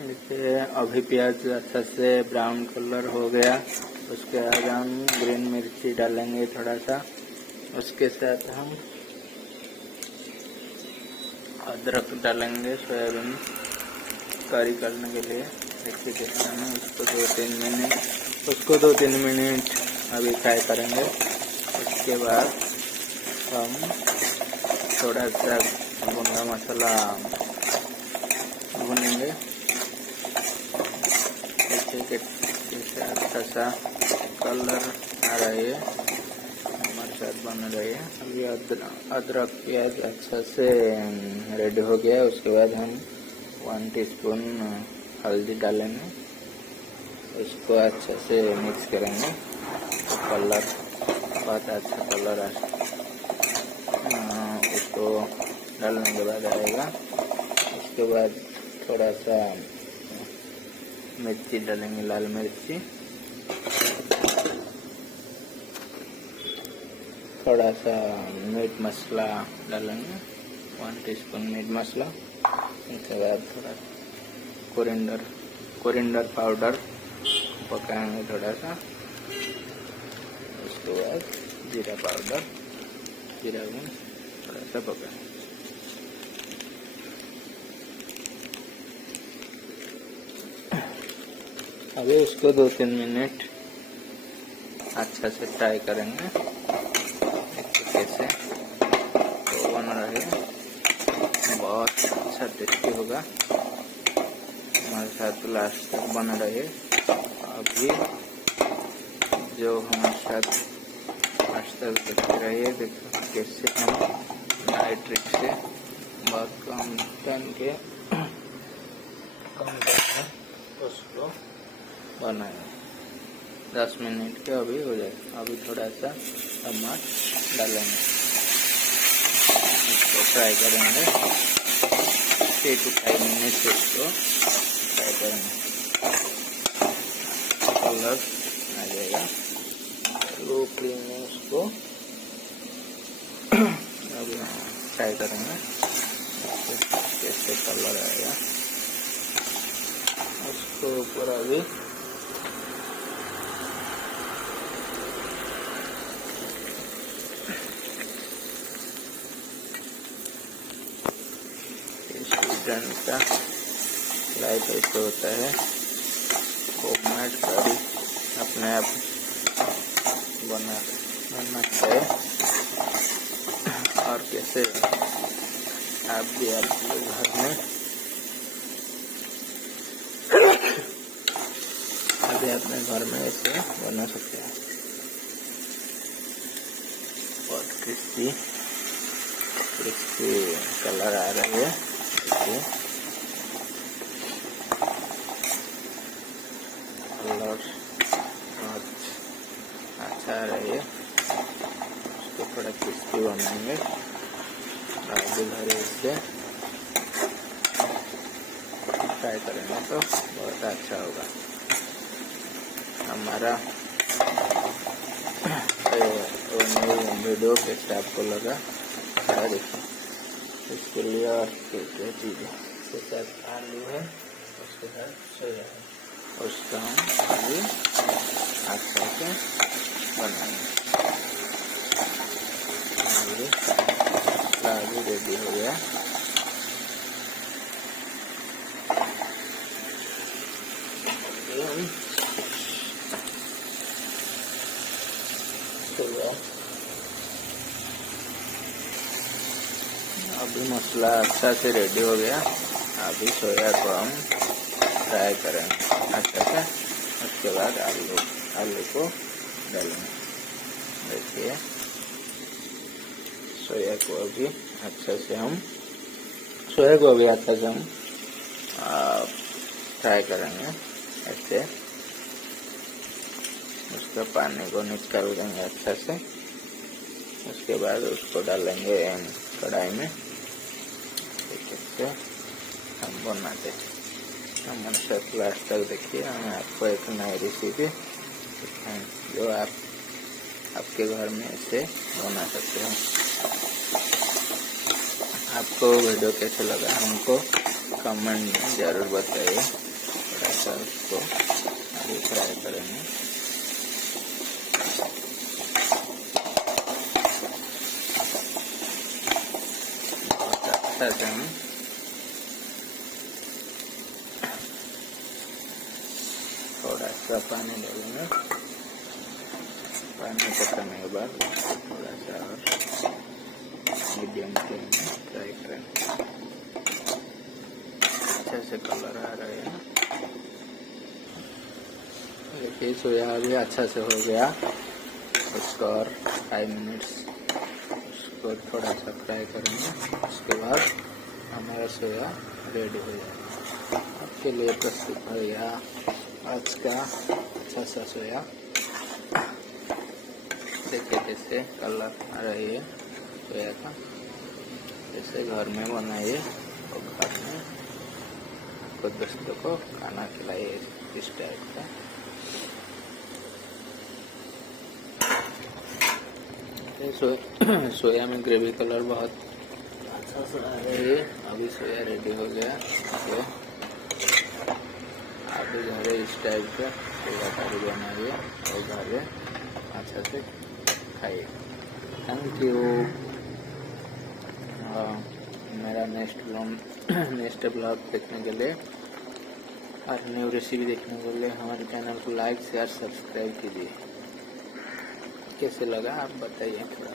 इसे अभी प्याज अच्छा से ब्राउन कलर हो गया, उसके बाद हम ग्रीन मिर्ची डालेंगे थोड़ा सा। उसके साथ हम अदरक डालेंगे सोयाबीन करी करने के लिए। देखिए कैसे हम उसको 2-3 मिनट अभी फ्राई करेंगे। उसके बाद हम थोड़ा सा भुना मसाला भुनेंगे। देखिए कैसे अच्छा सा कलर आ रहा है, हमारे साथ बन रही है। अभी अदरक प्याज अच्छा से रेडी हो गया। उसके बाद हम 1 टीस्पून हल्दी डालेंगे, उसको अच्छे से मिक्स करेंगे। कलर बहुत अच्छा कलर उसको डालने के बाद आएगा। उसके बाद थोड़ा सा मिर्ची डालेंगे, लाल मिर्ची, थोड़ा सा मीट मसाला डालेंगे, 1 टीस्पून मीट मसाला। उसके बाद थोड़ा कोरिएंडर पाउडर पकाएंगे थोड़ा सा। उसके बाद जीरा पाउडर, जीरा भी थोड़ा सा पकाएंगे। अभी उसको 2-3 मिनट अच्छा से फ्राई करेंगे। कैसे तो बन रहे, बहुत अच्छा टेस्टी होगा। हमारे साथ लास्ट तक बन रहे। अभी जो हमारे साथ लास्ट तक देखते रहिए, देखो कैसे हम नए ट्रिक से बहुत कम टाइम के उसको बनाएंगे। 10 मिनट के अभी हो जाए। अभी थोड़ा सा टमाटर डालेंगे, इसको फ्राई करेंगे 3 to 5 मिनट। इसको फ्राई करेंगे, कलर आ जाएगा। लो फ्लेम में उसको अभी फ्राई करेंगे। कैसे कलर आएगा उसको ऊपर अभी का लाइट ऐसे होता है। होममेड करी अपने आप बनना चाहिए। और कैसे आप भी अपने घर में अभी अपने घर में ऐसे बना सकते हैं। बहुत क्रिस्पी कलर आ रही है। कलर बहुत अच्छा आ रही है। उसको थोड़ा क्रिस्पी बनाएंगे और धीरे से फ्राई करेंगे तो बहुत अच्छा होगा। हमारा वीडियो कैसे आपको लगा देखिए। इसके लिए और क्या चीज़ है, इसके साथ आलू है, उसके साथ सोया है, उसका हम अभी अच्छा से बनाएंगे। अभी रेडी हो गया। अभी मसाला अच्छा से रेडी हो गया। अभी सोया को हम फ्राई करेंगे अच्छा से। उसके बाद आलू को डालेंगे। देखिए सोया को अभी अच्छा से हम फ्राई करेंगे ऐसे। उसका पानी को निकाल देंगे अच्छा से। उसके बाद उसको डालेंगे कढ़ाई में। देखिए हम बनाते हमारे साथ लास्ट तक देखिए। हम आपको एक नई रेसिपी सिखाएं जो आप आपके घर में ऐसे बना सकते हैं। आपको वीडियो कैसे लगा हमको कमेंट में ज़रूर बताइए। सा उसको अभी फ्राई करेंगे। अच्छा से हम थोड़ा सा पानी डालेंगे। पानी पकने के बाद थोड़ा सा और मीडियम फ्लेम में फ्राई करेंगे। अच्छे से कलर आ रहा है। देखिए सोया भी अच्छा से हो गया। उसको और 5 मिनट्स उसको थोड़ा सा फ्राई करेंगे। उसके बाद हमारा सोया रेडी हो जाएगा। आपके लिए प्रस्तुत हो गया आज का अच्छा सा सोया। देखिए कैसे कलर आ रही है सोया का। जैसे घर में बनाइए और घर में खुद दोस्तों को खाना खिलाइए इस टाइप का। सोया में ग्रेवी कलर बहुत अच्छा सा आ रही है। अभी सोया रेडी हो गया। तो आप भी घर इस टाइप का सोया करी बनाइए और घर अच्छा से खाइए। Thank you. मेरा नेक्स्ट ब्लॉग देखने के लिए और न्यू रेसिपी देखने के लिए हमारे चैनल को लाइक शेयर सब्सक्राइब कीजिए। कैसे लगा आप बताइए थोड़ा।